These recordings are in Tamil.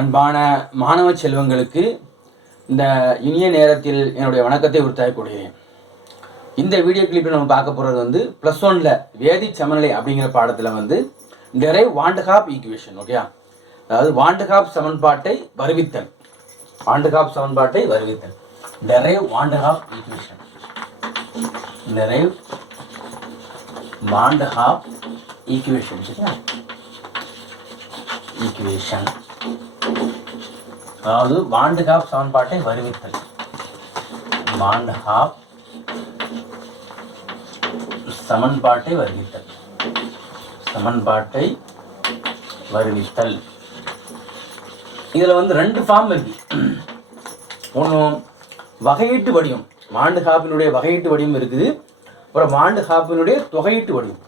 அன்பான மாணவ செல்வங்களுக்கு இந்த இனிய நேரத்தில் என்னுடைய வணக்கத்தை உறுத்தாக்கக்கூடியேன். இந்த வீடியோ கிளிப்பில் நம்ம பார்க்க போகிறது வந்து +1ல் வேதி சமநிலை அப்படிங்கிற பாடத்தில் வந்து டெரைவ் வான் டெ காப் ஈக்குவேஷன். ஓகே, அதாவது வான் டெ காப் சமன்பாட்டை வருவித்தல். டெரைவ் வான் டெ காப் ஈக்குவேஷன். டெரைவ் வான் டெ காப் ஈக்குவேஷன். அதாவது வான் டெ காப் சமன்பாட்டை வருவித்தல். வான் டெ காப் சமன்பாட்டை வருவித்தல். இதில் வந்து 2 ஃபார்ம் இருக்கு. ஒன்று வகையீட்டு வடிவம், வான் டெ காப்பினுடைய வகையீட்டு வடிவம் இருக்குது. அப்புறம் வான் டெ காப்பினுடைய தொகையீட்டு வடிவம்,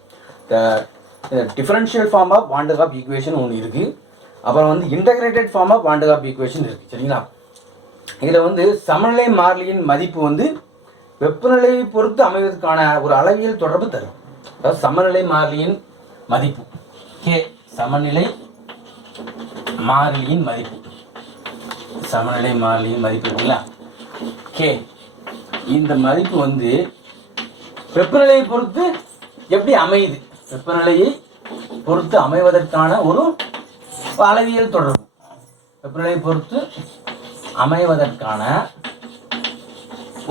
டிஃபரன்ஷியல் ஃபார்ம் ஆஃப் வான் டெ காப் ஈக்குவேஷன் ஒன்று இருக்குது. அப்புறம் வந்து இன்டகிரேட்டட் ஃபார்ம் ஆஃப் வான் டெ காப் ஈக்குவேஷன் இருக்குது. சரிங்களா? இதில் வந்து சமநிலை மாறிலியின் மதிப்பு வந்து வெப்பநிலையை பொறுத்து அமைவதற்கான ஒரு அளவியல் தொடர்பு தரும். அதாவது சமநிலை மாறிலியின் மதிப்பு கே, சமநிலை மாறிலியின் மதிப்பு இருக்குங்களா கே, இந்த மதிப்பு வந்து வெப்பநிலையை பொறுத்து எப்படி அமையுது, வெப்பநிலையை பொறுத்து அமைவதற்கான ஒரு அளவியல் தொடர்பு, வெப்பநிலையை பொறுத்து அமைவதற்கான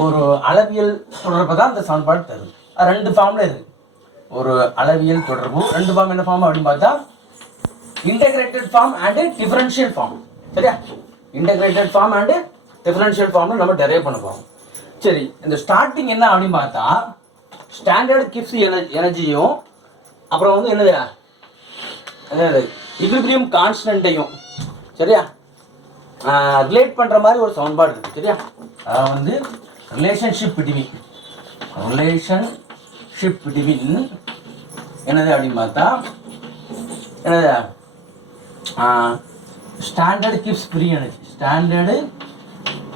ஒரு அளவியல் தொடர்பை தான் இந்த சமன்பாடு தருது. 2 ஃபார்மில் இருக்குது. ஒரு அளவியல் தொடர்பு 2 ஃபார்ம். என்ன ஃபார்ம் அப்படின்னு பார்த்தா integrated form and differential form. சரியா? இன்டகிரேட்டட் ஃபார்ம் அண்ட் டிஃபரன்ஷியல் ஃபார்ம்னு நம்ம டெரைவ் பண்ண போகிறோம். சரி, இந்த ஸ்டார்டிங் என்ன அப்படின்னு பார்த்தா ஸ்டாண்டர்ட் கிப்ஸ் எனர்ஜியும் அப்புறம் வந்து என்னது ஈக்விலிபிரியம் கான்ஸ்டன்ட்டையும் சரியா ரிலேட் பண்ணுற மாதிரி ஒரு சமன்பாடு இருக்குது. சரியா? அதாவது வந்து ரிலேஷன்ஷிப் பிட்வீன் என்னது அப்படின்னு பார்த்தா என்னது standard Gibbs free energy, standard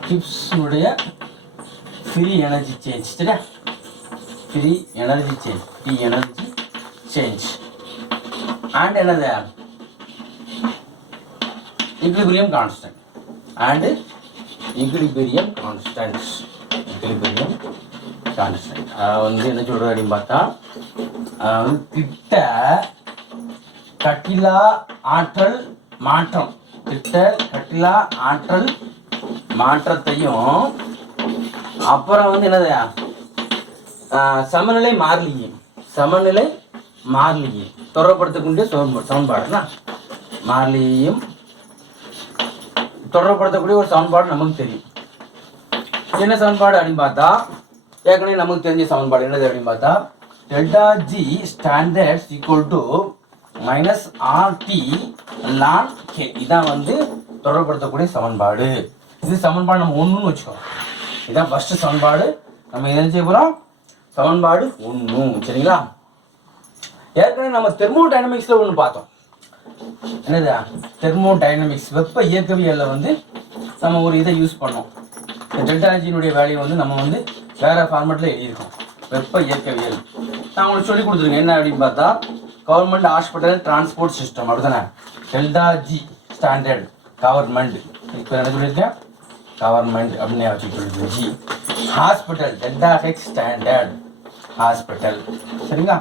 கிப்ஸுடைய ஃப்ரீ எனர்ஜி சேஞ்ச். சரியா? ஃப்ரீ எனர்ஜி சேஞ்ச் அண்ட் என்னது ஈக்விலிபிரியம் கான்ஸ்டன்ட் வந்து என்ன சொல்றது அப்படின்னு பார்த்தா வந்து திட்ட கட்டிலா ஆற்றல் மாற்றத்தையும் அப்புறம் வந்து என்னது சமநிலை மாறிலியும் தொடர்படுத்தக்கூடிய சமன்பாடுனா மாறிலியையும் தொடர்படுத்தக்கூடிய ஒரு சமன்பாடு நமக்கு தெரியும். என்ன சமன்பாடு அப்படின்னு பார்த்தா ஏற்கனவே நமக்கு தெரிஞ்ச சமன்பாடு என்னது அப்படின்னு பார்த்தா delta G standards equal to -RT ln K. இதான் வந்து தொடர்படுத்தக்கூடிய சமன்பாடு. இது சமன்பாடு நம்ம 1ன்னு வச்சுக்கோம். இதான் ஃபர்ஸ்ட் சமன்பாடு. நம்ம என்ன செய்ய போகிறோம்? சமன்பாடு 1. சரிங்களா? ஏற்கனவே நம்ம தெர்மோடைனமிக்ஸில் ஒன்று பார்த்தோம். என்னது தெர்மோடைனமிக்ஸ், வெப்ப இயக்கவியலில் வந்து நம்ம ஒரு இதை யூஸ் பண்ணோம். டெல்டா ஜியினுடைய வேல்யூ வந்து நம்ம வந்து வேறு ஃபார்மேட்டில் எழுதியிருக்கோம். வெப்ப இயக்கவியல் நான் உங்களுக்கு சொல்லி கொடுத்துருக்கேன். என்ன அப்படின்னு பார்த்தா கவர்மெண்ட் ஹாஸ்பிட்டல் டிரான்ஸ்போர்ட் சிஸ்டம் அப்படிதானே. டெல்டா ஜி ஸ்டாண்டர்ட் கவர்மெண்ட், இப்போ என்ன சொல்லியிருக்கேன் கவர்மெண்ட் அப்படின்னு வச்சு சொல்லியிருக்கேன். G hospital, delta H standard hospital. சரிங்களா?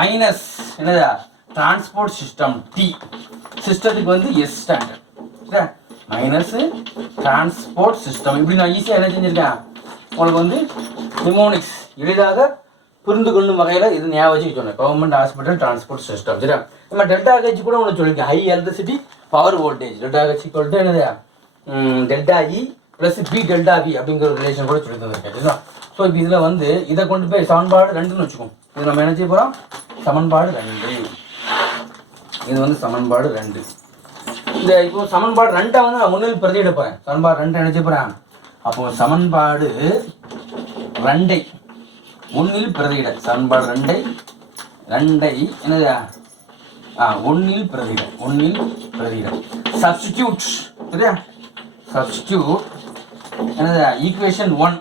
மைனஸ் என்னது டிரான்ஸ்போர்ட் சிஸ்டம் டி, சிஸ்டத்துக்கு வந்து எஸ் ஸ்டாண்டர்ட். சரியா? Minus transport system. இப்படி நான் ஈஸியாக என்ன செஞ்சுருக்கேன் உங்களுக்கு வந்து நிமோனிக்ஸ் எளிதாக புரிந்து கொள்ளும் வகையில் இது ஞாபகம் வச்சு சொன்னேன். Government hospital transport system. சரியா? நம்ம டெல்டா ஹெச் கூட ஒன்று சொல்லியிருக்கேன். High electricity power voltage, delta H equal to என்னது delta E plus P delta V அப்படிங்கிற ரிலேஷன் கூட சொல்லி தந்திருக்கேன். சரிங்களா? ஸோ இப்போ இதில் வந்து இதை கொண்டு போய் சமன்பாடு 2ன்னு வச்சுக்கோம். இது நம்ம என்ன செய்ய போகிறோம்? சமன்பாடு 2. இது வந்து சமன்பாடு 2. இந்த இப்போ சமன்பாடு 2 வந்து நான் முன்னில் பிரதியிட போகிறேன். சமன்பாடு 2 என்ன செய்ய போகிறேன்? அப்போ சமன்பாடு 2 1ல் பிரதியிட, சமன்பாடு 2 என்னது 1ல் பிரதியிட சப்ஸ்டிடியூட். சரியா? சப்ஸ்டிடியூட் என்னது ஈக்குவேஷன் 1,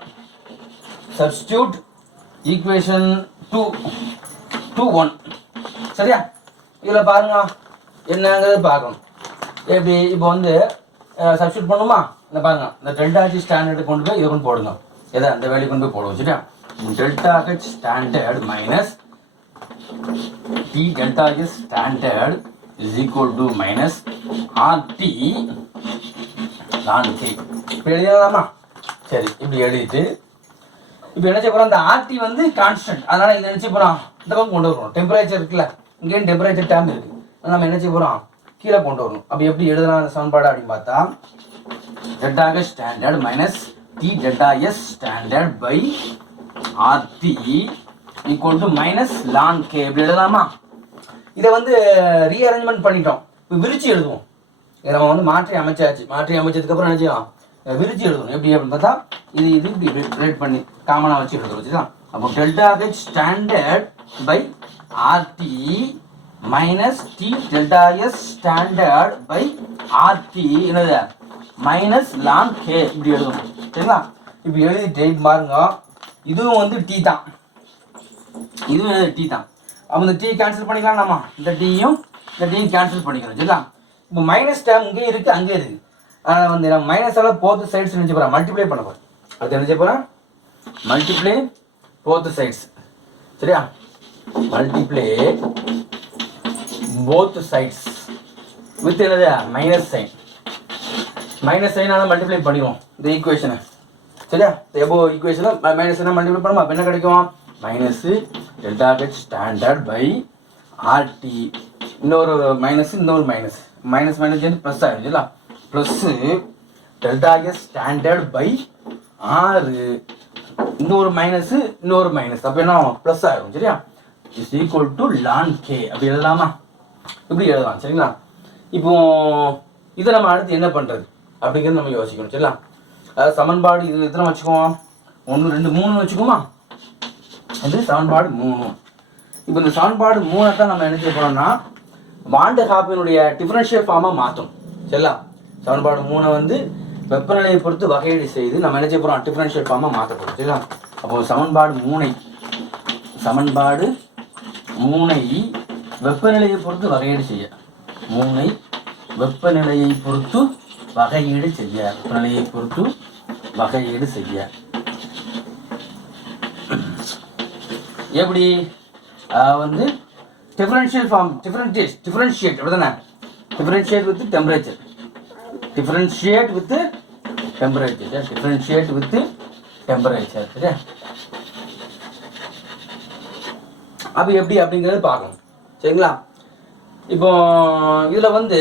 சப்ஸ்டிடியூட் ஈக்குவேஷன் 2 1. சரியா? இதில் பாருங்க என்னங்கிறது பார்க்கணும். எப்படி இப்போ வந்து சப்ஸ்டியூட் பண்ணுமா? இந்த பாருங்க, இந்த டெல்டா ஹெச் ஸ்டாண்டர்டு கொண்டு போய் இதை கொண்டு போடுங்க. எதை அந்த வேல்யூ கொண்டு போய் போடுவோம். சரியா? Delta H standard minus T delta S standard is equal to minus RT ln K. இப்போ எழுதிடலாமா? சரி, இப்படி எழுதிட்டு இப்போ என்ன செய்ய போகிறோம், அந்த ஆர்டி வந்து கான்ஸ்டன்ட், அதனால் இங்கே என்ன செய்ய போகிறோம், இந்த பக்கம் கொண்டு வரணும். டெம்பரேச்சர் இருக்குல்ல, இங்கேயும் டெம்பரேச்சர் டேம் இருக்குது, நம்ம என்ன செய்ய போகிறோம், கீழே கொண்டு வரணும். அப்போ எப்படி எழுதலாம் அந்த சமன்பாடு அப்படின்னு பார்த்தா, delta H standard minus T delta S standard by RT equal to minus lawn K. எப்படி எழுதலாமா? இதை வந்து ரீஅரேஞ்ச்மெண்ட் பண்ணிட்டோம். இப்போ விரிச்சு எழுதுவோம். இதை நம்ம வந்து மாற்றி அமைச்சாச்சு. மாற்றி அமைச்சதுக்கப்புறம் என்ன செய்யலாம், விரிச்சு எழுதணும். எப்படி அப்படின்னு பார்த்தா, இது இப்படி ரிலேட் பண்ணி காமனாக வச்சு எழுதுறோம். வச்சுக்கலாம். அப்போ delta H standard by RT minus T delta S standard by RT என்னது மைனஸ் லான் கே. இப்படி எழுதணும். சரிங்களா? இப்படி எழுதிட்டு பாருங்க, இதுவும் வந்து டி தான், இதுவும் டி தான். அப்போ இந்த டி கேன்சல் பண்ணிக்கலாம். நம்ம இந்த டீயும் கேன்சல் பண்ணிக்கிறோம். சரிங்களா? இப்போ மைனஸ் டேம் இங்கே இருக்குது, அங்கே இருக்குது. அதனால் வந்து நம்ம மைனஸால் போத்து சைட்ஸ் நினச்சி போகிறேன், மல்டிப்ளை பண்ண போகிறேன். அடுத்து நினச்சி போகிறேன், மல்டிப்ளை போத்து சைட்ஸ். சரியா? மல்டிப்ளை போத் சைட்ஸ் வித் என்னது மைனஸ் சைன். மைனஸ் சைனால் மல்டிப்ளை பண்ணிடுவோம் இந்த ஈக்குவேஷனை. சரியா? எபோ ஈக்குவேஷனை மைனஸ் சைனாக மல்டிப்ளை பண்ணுமா? அப்போ என்ன கிடைக்கும், minus delta H standard by RT, இன்னொரு மைனஸ் இன்னொரு மைனஸ், மைனஸ் மைனஸ் சேர்ந்து ப்ளஸ் ஆகிடும். சரிங்களா? Plus delta S standard by 6, இன்னொரு மைனஸு இன்னொரு மைனஸ், அப்போ என்ன ப்ளஸ் ஆகிடும். சரியா? Is equal to lawn K. அப்படி எழுதலாமா? இப்படி எழுதலாம். சரிங்களா? இப்போ இதை நம்ம அடுத்து என்ன பண்ணுறது அப்படிங்கிறது நம்ம யோசிக்கணும். சரிங்களா? அதாவது சமன்பாடு இது எத்தனை வச்சுக்குவோம், 1 2 3 வச்சுக்குவோமா? இது சமன்பாடு 3. இப்போ இந்த சமன்பாடு 3 தான் நம்ம என்ன செய்ய போகிறோம்னா, வான் டெர் ஹாப்பினுடைய டிஃபரன்ஷியல் ஃபார்மாக மாற்றும். சரிங்களா? சமன்பாடு 3 வந்து வெப்பநிலையை பொறுத்து வகையீடு செய்து நம்ம என்ன செய்ய போகிறோம், டிஃபரன்ஷியல் ஃபார்மாக மாற்ற போகிறோம். சரிங்களா? அப்போ சமன்பாடு 3 வெப்பநிலையை பொறுத்து வகையீடு செய்ய, 3 வெப்பநிலையை பொறுத்து வகையீடு செய்ய, வெப்பநிலையை பொறுத்து வகையீடு செய்ய. எப்படி வந்து டிஃபரன்ஷியல் ஃபார்ம், டிஃபரன்ஷியேட் அப்படிதானே, differentiate with temperature, differentiate with temperature, differentiate with temperature. சரியா? அப்போ எப்படி அப்படிங்கிறது பார்க்கணும். சரிங்களா? இப்போ இதில் வந்து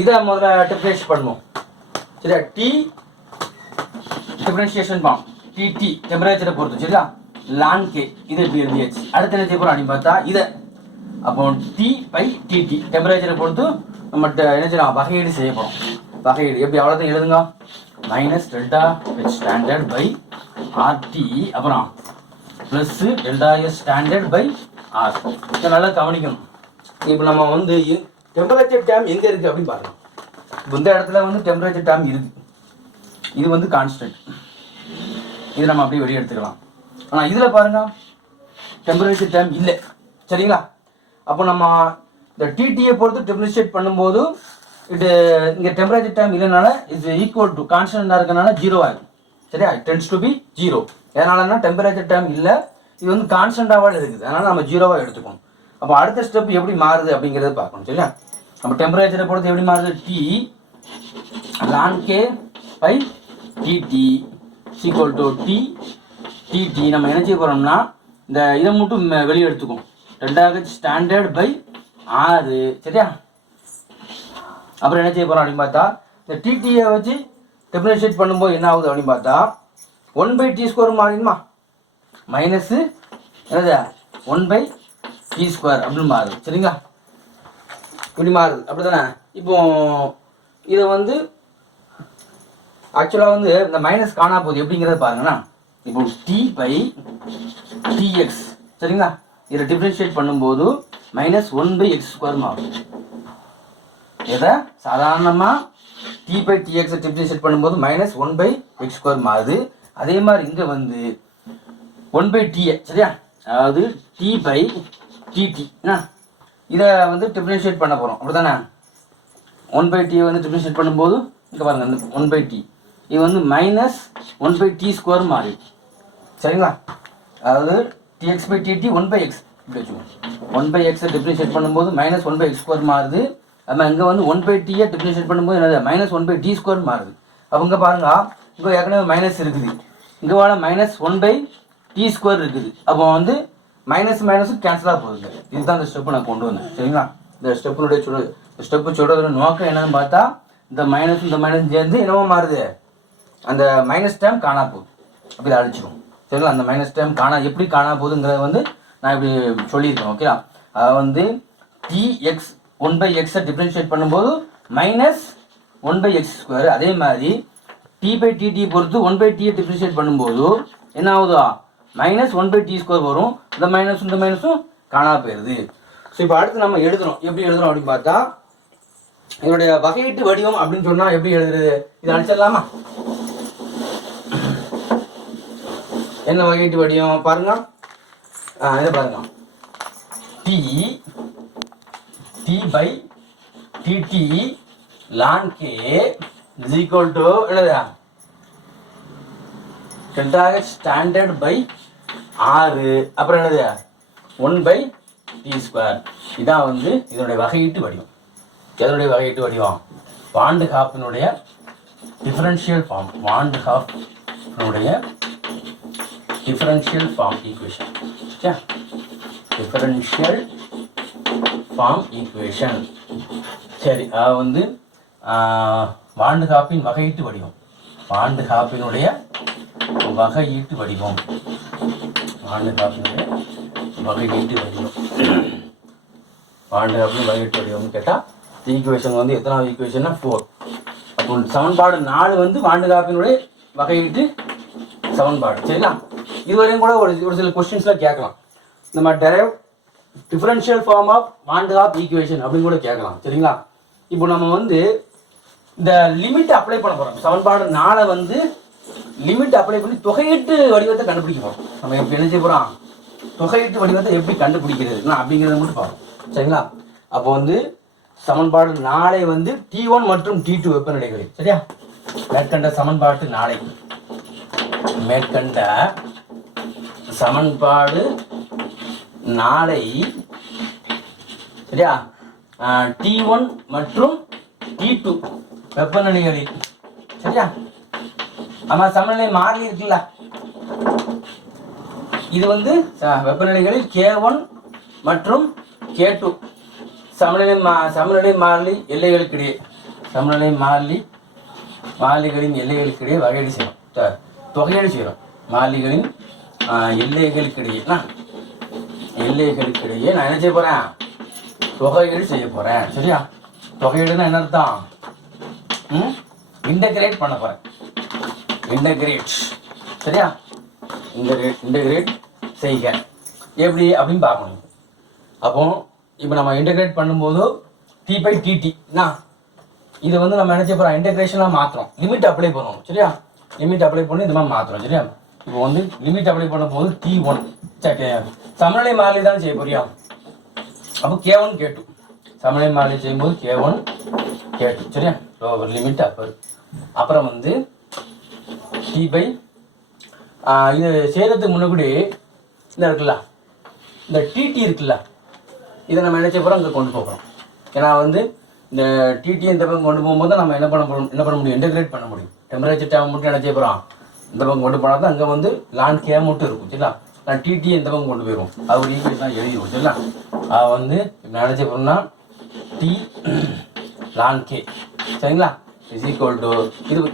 இதை முதல்ல டிஃபரன்ஷியேட் பண்ணுவோம். சரியா? டி டிஃபரன்ஷியேஷன் ஃபார்ம், டிடி டெம்பரேச்சரை பொறுத்து. சரியா? லான் கே இது எப்படி எழுதியாச்சு. அடுத்து என்ன செய்ய போகிறோம் அப்படின்னு பார்த்தா, இதை அப்போ டி பை டிடி டெம்பரேச்சரை பொறுத்து நம்ம என்ன செய்யலாம், வகையீடு செய்ய போகிறோம். வகையீடு எப்படி அவ்வளோதான் எழுதுங்க, minus delta H standard by RT, அப்புறம் plus delta S standard by R. இதை நல்லா கவனிக்கணும். இப்போ நம்ம வந்து டெம்பரேச்சர் டேம் எங்கே இருக்குது அப்படின்னு பார்க்கலாம். இப்போ இந்த இடத்துல வந்து டெம்பரேச்சர் டேம் இருக்குது, இது வந்து கான்ஸ்டன்ட், இது நம்ம அப்படியே வெளியே எடுத்துக்கலாம். ஆனால் இதில் பாருங்கள் டெம்பரேச்சர் டேம் இல்லை. சரிங்களா? அப்போ நம்ம இந்த டிடியை பொறுத்து டிஃபரன்ஷியேட் பண்ணும்போது இது இங்கே டெம்பரேச்சர் டேம் இல்லைனால இது ஈக்குவல் டு கான்ஸ்டன்டாக இருக்கனால 0 ஆகும். சரியா? It tends to be 0. எதனாலன்னா டெம்பரேச்சர் டேம் இல்லை, இது வந்து கான்ஸ்டன்டாக இருக்குது, அதனால் நம்ம 0வாக எடுத்துக்கணும். அப்போ அடுத்த ஸ்டெப் எப்படி மாறுது அப்படிங்கிறத பார்க்கணும். சரியா? நம்ம டெம்பரேச்சரை பொறுத்து எப்படி மாறுது, டி லான் K by DT equal to DT. நம்ம என்ன செய்ய போகிறோம்னா இந்த இதை மட்டும் வெளியே எடுத்துக்கும், டெல்டா ஹெச் ஸ்டாண்டர்ட் பை 6. சரியா? அப்புறம் என்ன செய்ய போகிறோம் அப்படின்னு பார்த்தா, இந்த டிடியை வச்சு டிஃபரன்ஷியேட் பண்ணும்போது என்ன ஆகுது அப்படின்னு பார்த்தா 1/t² மாறிடுமா, மைனஸு என்னது 1/t² அப்படின்னு மாறுது. சரிங்களா? இப்படி மாறுது, அப்படி தானே? இப்போ இதை வந்து ஆக்சுவலாக வந்து இந்த மைனஸ் காணா போகுது எப்படிங்கிறத பாருங்கண்ணா. இப்போ t/tx. சரிங்களா? இதை டிஃபரன்ஷியேட் பண்ணும்போது மைனஸ் 1/x² மாறும். இதை சாதாரணமாக t/tx டிஃபரன்ஷியேட் பண்ணும்போது மைனஸ் 1/x² மாறுது. அதே மாதிரி இங்கே வந்து 1/t. சரியா? அதாவது t/tt இதை வந்து டிஃபரன்ஷியேட் பண்ண போகிறோம், அப்படி தானே? 1/t வந்து டிஃபரன்ஷியேட் பண்ணும்போது இங்கே பாருங்கள் அந்த 1/t இது வந்து மைனஸ் 1/t² மாறி சரிங்களா. அதாவது tx/dt 1/x இப்படி வச்சுக்கோங்க. 1/x டிஃபரன்ஷியேட் பண்ணும்போது மைனஸ் 1/x² மாறுது. நம்ம இங்கே வந்து 1/t டிஃபரன்ஷியேட் பண்ணும்போது என்னது மைனஸ் 1/t² மாறுது. அப்போ இங்கே பாருங்க இங்கே ஏற்கனவே மைனஸ் இருக்குது, இங்கே வாழ மைனஸ் 1/t² இருக்குது. அப்போ வந்து மைனஸ் மைனஸும் கேன்சலாக போகுது. இதுதான் இந்த ஸ்டெப்பு நான் கொண்டு வந்தேன் சரிங்களா. இந்த ஸ்டெப்பு சொல்கிறதோட நோக்கம் என்னன்னு பார்த்தா இந்த மைனஸ் சேர்ந்து என்னவோ மாறுது, அந்த மைனஸ் டைம் காணா போகுது, அப்படி அழிச்சிடும் சரிங்களா. அந்த மைனஸ் டைம் எப்படி காணா போகுதுங்கிறத வந்து நான் இப்படி சொல்லியிருக்கேன் ஓகேவா. அதை வந்து tx 1/x டிஃபரன்ஷியேட் பண்ணும்போது மைனஸ் 1/x². அதே மாதிரி t/dt பொறுத்து 1/t டிஃபரன்ஷியேட் பண்ணும்போது என்ன ஆகுதா மைனஸ் 1/t² வரும். இந்த மைனஸும் காணா போயிடுது. ஸோ இப்போ அடுத்து நம்ம எழுதுறோம். எப்படி எழுதுறோம் அப்படின்னு பார்த்தா இதனுடைய வகையீட்டு வடிவம் அப்படின்னு சொன்னால் எப்படி எழுதுறது, இதை அடிச்சிடலாமா. என்ன வகையீட்டு வடிவம் பாருங்க, இதை பாருங்க t/tt ln k is equal to என்னது டெல்டா h ஸ்டாண்டர்ட் பை 6 அப்புறம் என்னது 1/t². இதான் வந்து இதனுடைய வகையீட்டு வடிவம். எதனுடைய வகையீட்டு வடிவம் வான் டெ காப்பினுடைய டிஃபரன்ஷியல் ஃபார்ம், வான் டெ காப்பினுடைய differential form equation. Okay, differential form equation. சரி, அது வந்து வான் டெ காப்பின் வகையீட்டு வடிவம், வான் டெ காப்பினுடைய வகையீட்டு வடிவம், வான் டெ காப்பினுடைய வகையீட்டு வடிவம். வான் டெ காப்பின் வகையீட்டு வடிவம்னு கேட்டால் ஈக்குவேஷன் வந்து எத்தனாவது ஈக்குவேஷன்னா 4. அப்போ சமன்பாடு 4 வந்து வான் டெ காப்பினுடைய வகையீட்டு சமன்பாடு சரிங்களா. இதுவரையும் கூட ஒரு சில கொஸ்டின்ஸ்லாம் கேட்கலாம். நம்ம டெரைவ் டிஃபரன்ஷியல் ஃபார்ம் ஆஃப் வான் டெ காப் ஈக்குவேஷன் அப்படின்னு கூட கேட்கலாம் சரிங்களா. இப்போ நம்ம வந்து இந்த லிமிட் அப்ளை பண்ண போகிறோம். சமன்பாடு 4 வந்து லிமிட் அப்ளை பண்ணி தொகையீட்டு வடிவத்தை கண்டுபிடிக்க போகிறோம். நம்ம இப்போ என்ன செய்ய போகிறோம், தொகையீட்டு வடிவத்தை எப்படி கண்டுபிடிக்கிறதுனா அப்படிங்கிறத மட்டும் பார்ப்போம் சரிங்களா. அப்போ வந்து சமன்பாடு 4 வந்து t1 மற்றும் t2 வெப்பநிலைகளில் சரியா. மேற்கண்ட சமன்பாடு 4 சரியா t1 மற்றும் t2 வெப்பநிலைகளில் சரியா. ஆமா, சமநிலை மாறி இருக்குல்ல, இது வந்து வெப்பநிலைகளில் k1 மற்றும் k2 சமநிலை மாறிலி எல்லைகளுக்கிடையே, சமநிலை மாறிலிகளின் எல்லைகளுக்கிடையே வகையீடு செய்யணும், தொகையீடு செய்யணும். மாறிலிகளின் எல்லைகளுக்கிடையே நான் என்ன செய்ய போகிறேன், தொகையீடு செய்ய போகிறேன் சரியா. தொகையீடுன்னா என்ன அர்த்தம், இன்டகிரேட் பண்ண போகிறேன், இன்டகிரேட் சரியா. இன்டகிரேட் செய்க எப்படி அப்படின்னு பார்க்கணும். அப்போ இப்போ நம்ம இன்டகிரேட் பண்ணும்போது t/tt இதை வந்து நம்ம என்ன செய்ய போகிறோம், இன்டகிரேஷனாக மாற்றுறோம், லிமிட் அப்ளை பண்ணுவோம் சரியா. லிமிட் அப்ளை பண்ணி இந்த மாதிரி மாற்றுறோம் சரியா. இப்போ வந்து லிமிட் அப்ளை பண்ணும்போது t1 சமநிலை மாறிலி தான் செய்ய போறியா. அப்போ k1 k2 சமநிலை மாறிலி செய்யும்போது k1 k2 சரியா. ஒரு லிமிட் அப்புறம் வந்து இது செய்கிறதுக்கு முன்னாடி இந்த இருக்குல்ல, இந்த tt இருக்குல்ல, இதை நம்ம என்ன செய்ய போகிறோம், இங்கே கொண்டு போகிறோம். ஏன்னா வந்து இந்த tt இந்த பக்கம் கொண்டு போகும்போது நம்ம என்ன பண்ண முடியும், இன்டகிரேட் பண்ண முடியும். டெம்பரேச்சர் டேம் மட்டும் என்ன செய்ய போகிறோம், இந்த பக்கம் கொண்டு போனால் தான் அங்கே வந்து ln k மட்டும் இருக்கும் சரிங்களா. நான் tt இந்த பக்கம் கொண்டு போயிடும், அது ஒரு ஈக்குவேஷன் எழுதிடும் சரிங்களா. அது வந்து இப்போ என்ன செய்ய போகிறோம்னா t ln k சரிங்களா இஸ் ஈக்குவல் டு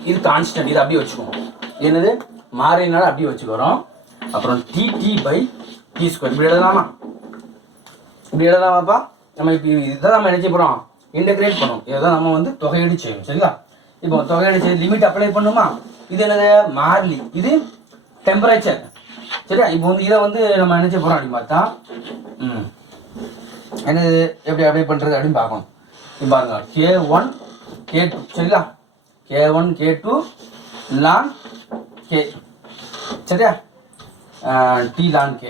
இது கான்ஸ்டன்ட், இது அப்படியே வச்சுக்கோங்க, என்னது மாறினால அப்படியே வச்சுக்கிறோம். அப்புறம் tt/t² இப்படி எழுதலாமா, இப்படி எழுதலாமாப்பா. நம்ம இப்போ இதை நம்ம என்ன செய்ய போகிறோம், இன்டகிரேட் பண்ணுவோம். இதை நம்ம வந்து தொகையீடு செய்யணும் சரிங்களா. இப்போ தொகையீடு செய்து லிமிட் அப்ளை பண்ணுமா, இது என்னது மாறிலி, இது டெம்பரேச்சர் சரியா. இப்போ வந்து இதை வந்து நம்ம என்ன செய்ய போகிறோம் அப்படின்னு பார்த்தா என்னது எப்படி அப்ளை பண்ணுறது அப்படின்னு பார்க்கணும். இப்போ பாருங்க k1 k2 சரிங்களா, k1 k2 ln k சரியா, t ln k.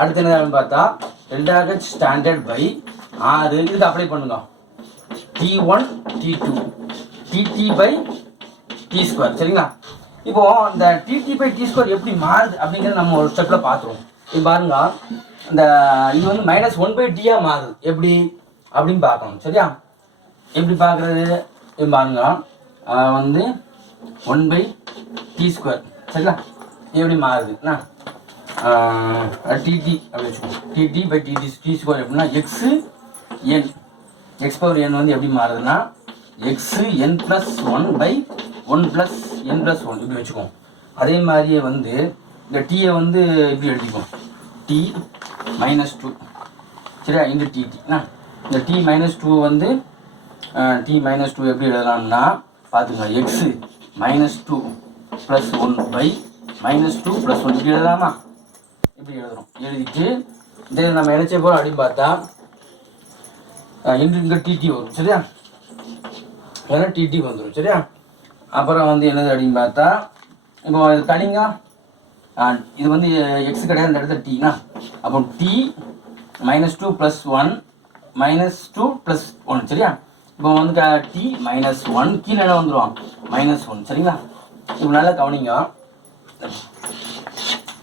அடுத்து என்ன பார்த்தா டெல்டா h ஸ்டாண்டர்ட் பை 6 இதுக்கு அப்ளை பண்ணுங்க. T1 T2 TT by T square. சரிங்களா? இப்போ இந்த TT by T ஸ்கொயர் எப்படி மாறுது அப்படிங்கிறத நம்ம ஒரு ஸ்டெப்பில் பார்த்துருவோம். இது பாருங்க, இந்த இது வந்து -1/T மாறுது எப்படி அப்படின்னு பார்க்கணும். சரியா? எப்படி பார்க்குறது? இது பாருங்க, வந்து 1/T ஸ்கொயர். சரிங்களா? எப்படி மாறுதுன்னா TT அப்படி வச்சுக்கோங்க. TT by T ஸ்கொயர் எப்படின்னா x பவர் n வந்து எப்படி மாறுதுன்னா xn + 1/1 + n + 1 இப்படி வச்சுக்கோம். அதே மாதிரியே வந்து இந்த டீயை வந்து இப்படி எழுதிக்கும், t -2. சரியா? இன்டு டிடினா இந்த t -2 வந்து t -2 எப்படி எழுதலாம்னா பார்த்துங்க, x -2 + 1/-2 + 1 இப்படி எழுதலாமா? இப்படி எழுதுறோம். எழுதிட்டு இதை நம்ம என்ன செய்ய போகிறோம் அப்படின்னு பார்த்தா இங்கே டிடி வரும். சரியா? ஏன்னா டிடி வந்துடும். சரியா? அப்புறம் வந்து என்னது அப்படின்னு பார்த்தா இப்போ இது கணிங்க, இது வந்து எக்ஸ் கிடையாது, இந்த இடத்துல டீனா, அப்போ t -2 + 1 -2 + 1. சரியா? இப்போ வந்து t -1 கீழே என்ன வந்துடும் -1. சரிங்களா? இப்போ நல்லா கவனிங்க,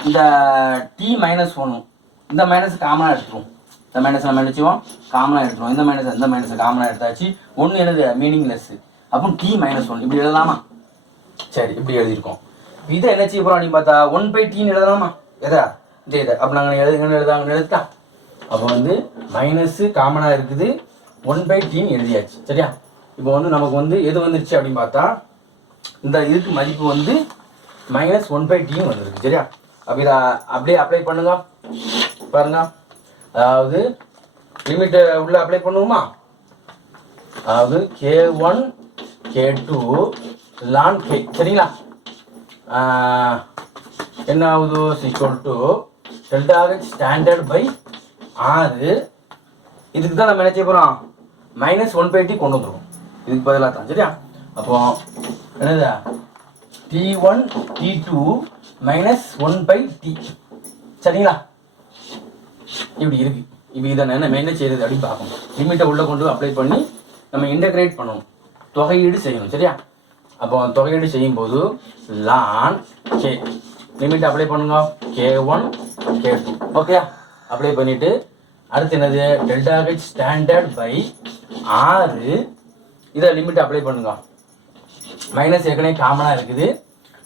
இந்த t -1 இந்த மைனஸ் காமனாக எடுத்துருவோம். இந்த மைனஸ் நம்ம நினச்சிவோம் காமனாக எடுத்துருவோம். இந்த மைனஸ் காமனாக எடுத்தாச்சு. ஒன்று என்னது மீனிங்லெஸ். அப்போ t -1 இப்படி எழுதலாமா? சரி, இப்படி எழுதியிருக்கோம். இதை என்ன செய்ய போகிறோம் அப்படின்னு பார்த்தா 1/Tன்னு எழுதலாமா? எதா இதை அப்போ நாங்கள் எழுதுக்கா. அப்போ வந்து மைனஸு காமனாக இருக்குது, 1/Tன்னு எழுதியாச்சு. சரியா? இப்போ வந்து நமக்கு வந்து எது வந்துருச்சு அப்படின்னு பார்த்தா இந்த இதுக்கு மதிப்பு வந்து -1/Tன்னு வந்துருக்கு. சரியா? அப்போ இதை அப்படியே அப்ளை பண்ணுங்க. பாருங்க, அதாவது லிமிட்டை உள்ள அப்ளை பண்ணுவோமா? அதாவது k1 k2 ln k. சரிங்களா? என்ன ஆகுது? ∆h standard by 6. இதுக்கு தான் நம்ம என்ன செய்ய போகிறோம் -1/T கொண்டு வந்துருவோம். இதுக்கு பதிலாக தான். சரியா? அப்போ என்னது T1 T2 -1/T. சரிங்களா? இப்படி இருக்கு. இப்போ இதை நம்ம என்ன செய்யறது அப்படின்னு பார்க்கணும். லிமிட்டை உள்ளே கொண்டு அப்ளை பண்ணி நம்ம இன்டகிரேட் பண்ணணும், தொகையீடு செய்யணும். சரியா? அப்போ தொகையீடு செய்யும்போது ln k லிமிட் அப்ளை பண்ணுங்க, k1 k2. ஓகே, அப்ளை பண்ணிவிட்டு அடுத்து என்னது ∆h ஸ்டாண்டர்ட் பை 6. இதை லிமிட் அப்ளை பண்ணுங்க. மைனஸ் ஏற்கனவே காமனாக இருக்குது.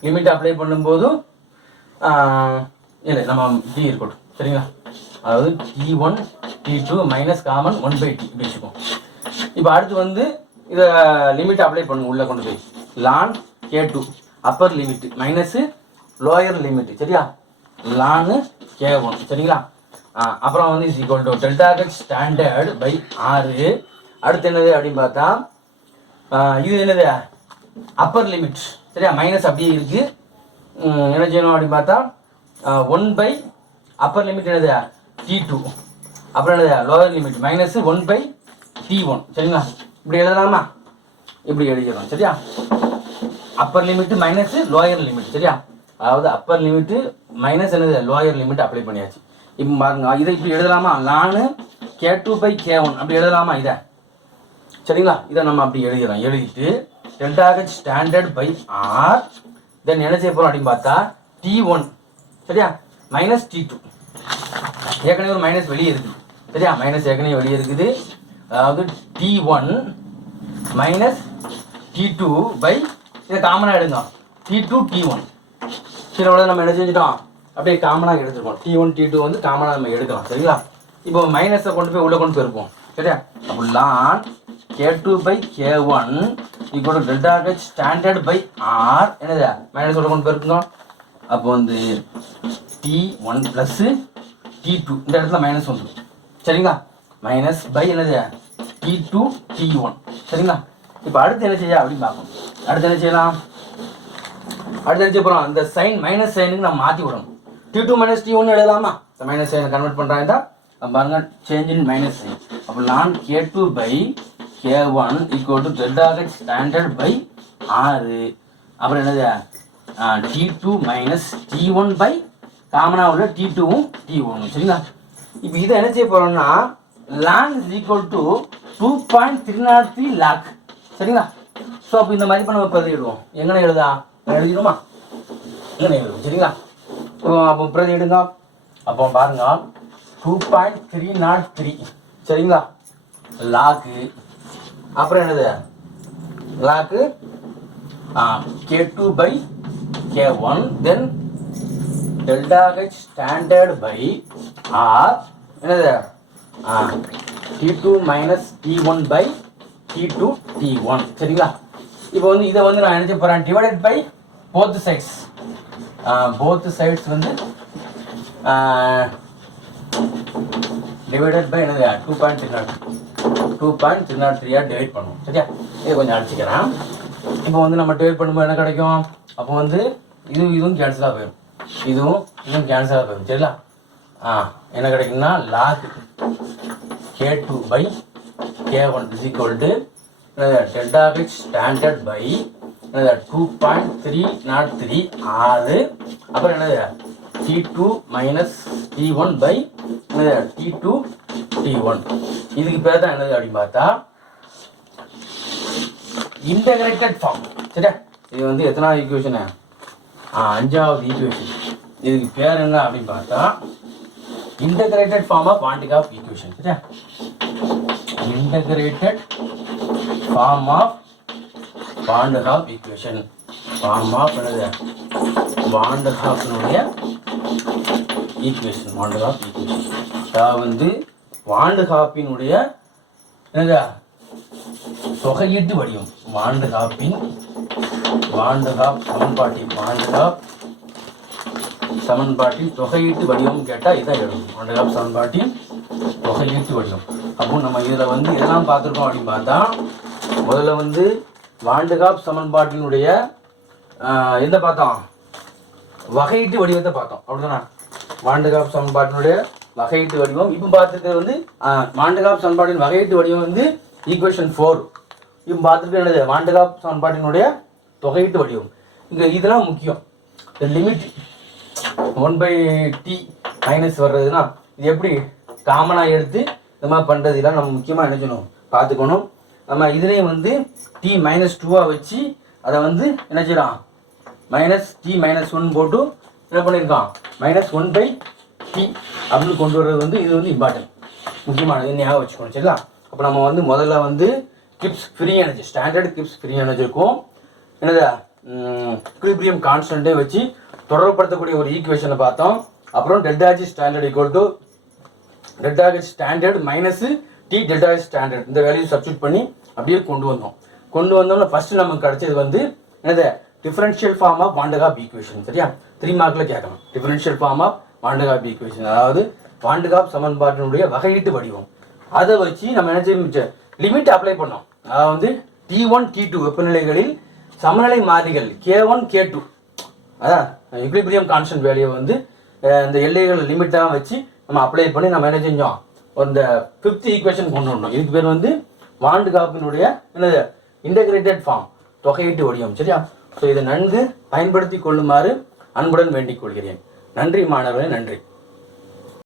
லிமிட் அப்ளை பண்ணும்போது இல்லை நம்ம t இருக்கட்டும். சரிங்களா? அதாவது T1 T2 minus common 1/T இப்படி வச்சுக்கோம். இப்போ அடுத்து வந்து இதை லிமிட் அப்ளை பண்ணுங்க, உள்ளே கொண்டு போய் ln k2 upper limit minus lower limit. சரியா? ln k1. சரிங்களா? அப்புறம் வந்து ∆h ஸ்டாண்டர்ட் பை 6. அடுத்து என்னது அப்படின்னு பார்த்தா இது என்னது அப்பர் லிமிட். சரியா? மைனஸ் அப்படியே இருக்குது. என்ன செய்யணும் அப்படின்னு பார்த்தா 1/ அப்பர் லிமிட் என்னது T2, அப்புறம் என்னது லோயர் லிமிட் -1/T1. சரிங்களா? இப்படி எழுதலாமா? இப்படி எழுதிடுறோம். சரியா? Upper limit minus lower limit. சரியா? அதாவது அப்பர் லிமிட்டு மைனஸ் என்னது லோயர் லிமிட் அப்ளை பண்ணியாச்சு. இப்போ பாருங்க, இதை இப்படி எழுதலாமா? ln k2/k1 அப்படி எழுதலாமா இதை? சரிங்களா? இதை நம்ம அப்படி எழுதிடுறோம். எழுதிட்டு ∆h ஸ்டாண்டர்ட் பை 6. தென் என்ன செய்ய போகிறோம் அப்படின்னு பார்த்தா T1. சரியா? -T2. ஏற்கனவே ஒரு மைனஸ் வெளியே இருக்குது. சரியா? மைனஸ் ஏற்கனவே வெளியே இருக்குது. அதாவது T1 -T2 பை இதை காமனாக எடுங்க, T2 T1. சரி, நம்ம என்ன செஞ்சிட்டோம், அப்படியே காமனாக எடுத்துருக்கோம். T1 T2 வந்து காமனாக நம்ம எடுக்கலாம். சரிங்களா? இப்போ மைனஸை கொண்டு போய் உள்ளே கொண்டு போயிருப்போம். சரியா? அப்போ ln k2/k1 = ∆h standard by 6. என்னது மைனஸ் உள்ள கொண்டு போயிருக்கோங்க. அப்போ வந்து T1 + T2 இந்த இடத்துல மைனஸ் வந்துடும். சரிங்களா? மைனஸ் பை என்னது T2 T1. சரிங்களா? இப்போ அடுத்து என்ன செய்ய அப்படின்னு பார்க்கணும். அடுத்து என்ன செய்யலாம்? அடுத்து என்ன செய்ய போகிறோம், இந்த சைன் மைனஸ் சைனுக்கு நம்ம மாற்றி விடணும். T2 - T1 எழுதலாமா? இந்த மைனஸ் சைனை கன்வெர்ட் பண்ணுறாங்க பாருங்க, சேஞ்ச் இன் மைனஸ் சைன். அப்போ ln k2/k1 = ∆h standard by 6. அப்புறம் என்னது T2 - T1 பை காமனாக உள்ள T2வும் T1. சரிங்களா? இப்போ இதை என்ன செய்ய போகிறோம்னா லான் இஸ் ஈக்குவல் டு 2.303 லேக். சரிங்களா? ஸோ அப்போ இந்த மதிப்பை நம்ம பிரதியிடுவோம். எங்கே எழுதா எழுதிடுமா? எங்கே எழுதுவோம்? சரிங்களா? அப்போ பிரதியிடுங்க. அப்போ பாருங்க 2.303. சரிங்களா? லாக்கு அப்புறம் என்னது lock K2 by K1 then delta H standard by R என்னது T2 minus T1 by T2 T1. சரிங்களா? இப்போ வந்து இதை வந்து நான் என்ன போகிறேன் டிவைடட் பை போத் சைட்ஸ் வந்து டிவைடட் பை என்னது 2.303 டிவைட் பண்ணுவோம். சரியா? இதை கொஞ்சம் அடிச்சுக்கிறேன். இப்போ வந்து நம்ம டிவைட் பண்ணும்போது என்ன கிடைக்கும்? அப்போ வந்து இதுவும் கேன்சலாக போயிடும், இதுவும் கேன்சலாக போயிடும். சரிங்களா? என்ன கிடைக்குன்னா lock K2 by K1 is equal to delta H standard by 2.303 6. அப்புறம் என்னது T2 minus T1 by T2 T1. இதுக்கு பேர் தான் என்னது அப்படின்னு பார்த்தா இன்டகிரேட்டட் ஃபார்ம். சரியா? இது வந்து எத்தனாவது ஈக்குவேஷனு? 5வது ஈக்குவேஷன். இதுக்கு பேர் என்ன அப்படின்னு பார்த்தா integrated form of Van de Graaff equation. சரியா? Integrated form of Van de Graaff equation. Form of என்னது Van de Graaffனுடைய equation. Van de Graaff equation அதாவது வந்து Van de Graaffனுடைய என்னது தொகையீட்டு வடிவம். Van de Graaff சமன்பாட்டின் தொகையீட்டு வடிவம் கேட்டால் இதான் எழுதும். Van de Graaff சமன்பாட்டின் தொகையீட்டு வடிவம். அப்போ நம்ம இதில் வந்து இதெல்லாம் பார்த்துருக்கோம் அப்படின்னு பார்த்தா முதல்ல வந்து Van de Graaff சமன்பாட்டினுடைய எந்த பார்த்தோம் வகையீட்டு வடிவத்தை பார்த்தோம். அப்படிதானே? Van de Graaff சமன்பாட்டினுடைய வகையீட்டு வடிவம். இப்போ பார்த்துருக்கிறது வந்து Van de Graaff சமன்பாட்டின் வகையீட்டு வடிவம் வந்து ஈக்குவேஷன் 4. இப்போ பார்த்துருக்க என்னது Van de Graaff சமன்பாட்டினுடைய தொகையீட்டு வடிவம். இங்கே இதெல்லாம் முக்கியம். லிமிட் 1/t மைனஸ் வர்றதுன்னா இது எப்படி காமனாக எடுத்து இந்த மாதிரி பண்ணுறது இதெல்லாம் நம்ம முக்கியமாக நினைக்கணும், பார்த்துக்கணும். நம்ம இதுலேயும் வந்து t-2 வச்சு அதை வந்து என்ன செய்யலாம் -t-1 போட்டு என்ன பண்ணியிருக்கான் -1/t அப்படின்னு கொண்டு வர்றது வந்து இது வந்து இம்பார்ட்டன்ட், முக்கியமானது, ஞாபகம் வச்சுக்கணும். சரிங்களா? அப்போ நம்ம வந்து முதல்ல வந்து Gibbs free energy, standard Gibbs free energy இருக்கும். என்னது ஈக்விலிபிரியம் கான்ஸ்டன்ட்டே வச்சு தொடர்புபடுத்தக்கூடிய ஒரு ஈக்குவேஷனை பார்த்தோம். அப்புறம் delta H standard equal to delta H standard minus T delta H standard இந்த வேல்யூ சப்ஸ்டியூட் பண்ணி அப்படியே கொண்டு வந்தோம்னா ஃபர்ஸ்ட் நமக்கு கிடைச்சது வந்து என்னது differential form of Van de Graaff equation. சரியா? 3 மார்க்கில் கேட்கணும். Differential form of Van de Graaff equation அதாவது Van de Graaff சமன்பாட்டினுடைய வகையீட்டு வடிவம். அதை வச்சு நம்ம என்ன செய்ய லிமிட் அப்ளை பண்ணோம். அதாவது வந்து T1 T2 வெப்பநிலைகளில் சமநிலை மாறிகள் K1 K2 அதான் ஈக்விலிபிரியம் கான்ஸ்டன்ட் வேல்யூ வந்து இந்த எல்லைகள் லிமிட்டாக வச்சு நம்ம அப்ளை பண்ணி நம்ம என்ன செஞ்சோம் இந்த 5th ஈக்குவேஷன் கொண்டு வந்தோம். இதுக்கு பேர் வந்து Van de Graaffனுடைய என்னது இன்டகிரேட்டட் ஃபார்ம் தொகையீட்டு வடிவம். சரியா? ஸோ இதை நன்கு பயன்படுத்தி கொள்ளுமாறு அன்புடன் வேண்டிக் கொள்கிறேன். நன்றி மாணவர்களே, நன்றி.